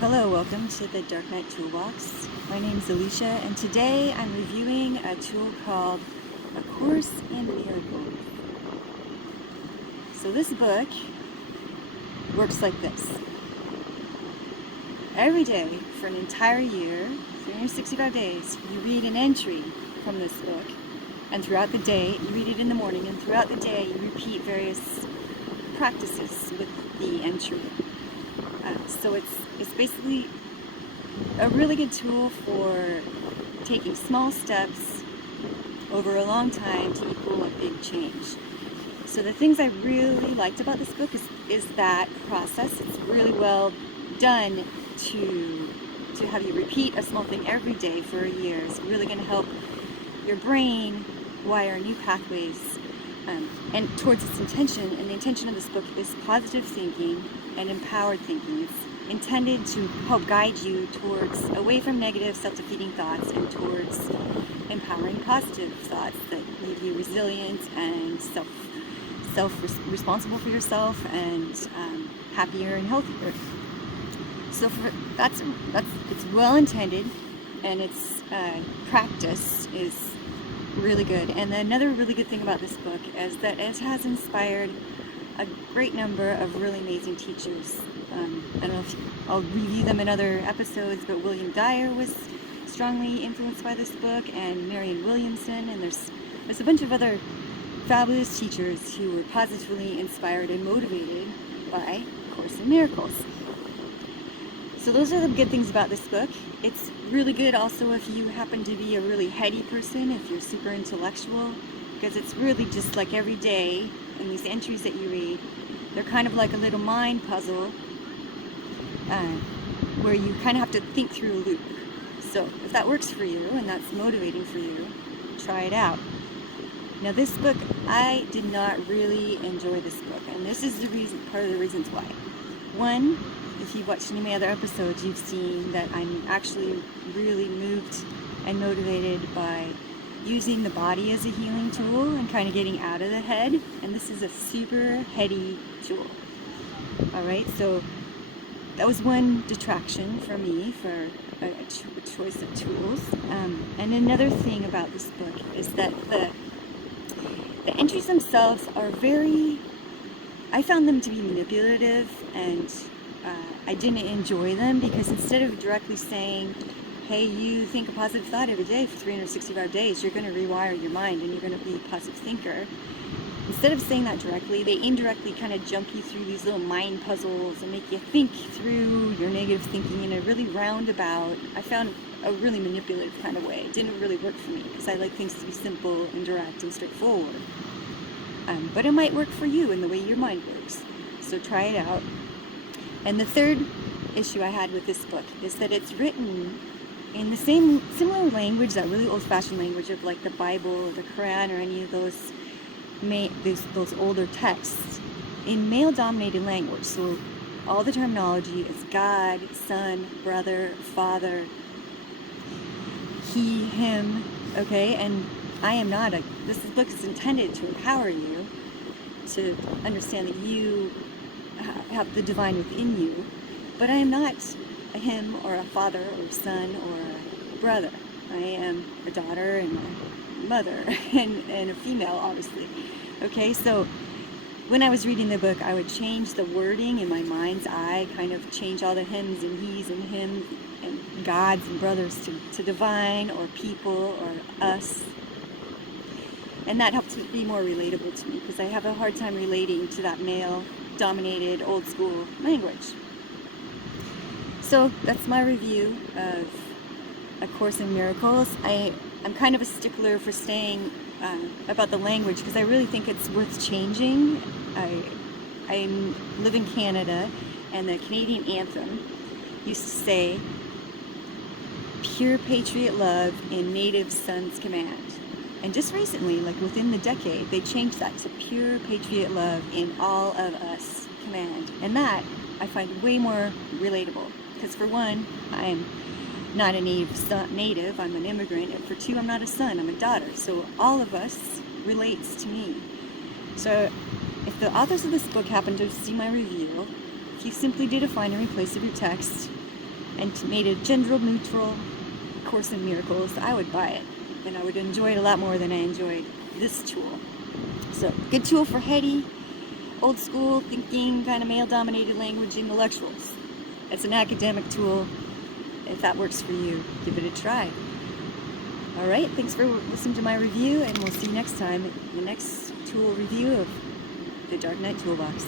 Hello, welcome to the Dark Knight Toolbox. My name is Alicia, and today I'm reviewing a tool called A Course in Miracles. So this book works like this. Every day for an entire year, 365 days, you read an entry from this book, and throughout the day, you read it in the morning, and throughout the day, you repeat various practices with the entry. So it's basically a really good tool for taking small steps over a long time to equal a big change. So the things I really liked about this book is that process. It's really well done to have you repeat a small thing every day for a year. It's really going to help your brain wire new pathways and towards its intention. And the intention of this book is positive thinking and empowered thinking. It's intended to help guide you towards away from negative self-defeating thoughts and towards empowering positive thoughts that leave you resilient and responsible for yourself and happier and healthier. So it's well intended, and its practice is really good. And another really good thing about this book is that it has inspired a great number of really amazing teachers. I don't know if I'll review them in other episodes, but William Dyer was strongly influenced by this book, and Marianne Williamson, and there's a bunch of other fabulous teachers who were positively inspired and motivated by Course in Miracles. So those are the good things about this book. It's really good also if you happen to be a really heady person, if you're super intellectual, because it's really just like every day, and these entries that you read, they're kind of like a little mind puzzle where you kind of have to think through a loop. So if that works for you and that's motivating for you, try it out. Now this book, I did not really enjoy this book, and this is part of the reasons why. One, if you've watched any of my other episodes, you've seen that I'm actually really moved and motivated by using the body as a healing tool and kind of getting out of the head, and this is a super heady tool. Alright, so that was one detraction for me for a choice of tools. And another thing about this book is that the entries themselves are I found them to be manipulative, and I didn't enjoy them, because instead of directly saying, hey, you think a positive thought every day for 365 days, you're going to rewire your mind and you're going to be a positive thinker. Instead of saying that directly, they indirectly kind of jump you through these little mind puzzles and make you think through your negative thinking in a really roundabout, I found a really manipulative kind of way. It didn't really work for me, because I like things to be simple and direct and straightforward. But it might work for you in the way your mind works. So try it out. And the third issue I had with this book is that it's written in the similar language, that really old-fashioned language of like the Bible or the Quran or any of those older texts, in male-dominated language. So all the terminology is God, Son, Brother, Father, He, Him. Okay, and I am not this book is intended to empower you to understand that you have the divine within you, but I am not a him or a father or a son or a brother. I am a daughter and a mother and a female, obviously. Okay, so when I was reading the book, I would change the wording in my mind's eye, kind of change all the hims and he's and him and gods and brothers to divine or people or us. And that helped to be more relatable to me, because I have a hard time relating to that male-dominated, old-school language. So that's my review of A Course in Miracles. I'm kind of a stickler for staying about the language, because I really think it's worth changing. I live in Canada, and the Canadian anthem used to say, "Pure patriot love in native son's command." And just recently, like within the decade, they changed that to "pure patriot love in all of us command." And that I find way more relatable, because for one, I'm not a native, I'm an immigrant, and for two, I'm not a son, I'm a daughter. So all of us relates to me. So if the authors of this book happen to see my review, if you simply did a find and replace of your text, and made a gender neutral Course in Miracles, I would buy it. And I would enjoy it a lot more than I enjoyed this tool. So, good tool for heady, old school thinking, kind of male dominated language intellectuals. It's an academic tool. If that works for you, give it a try. Alright, thanks for listening to my review, and we'll see you next time in the next tool review of the Dark Knight Toolbox.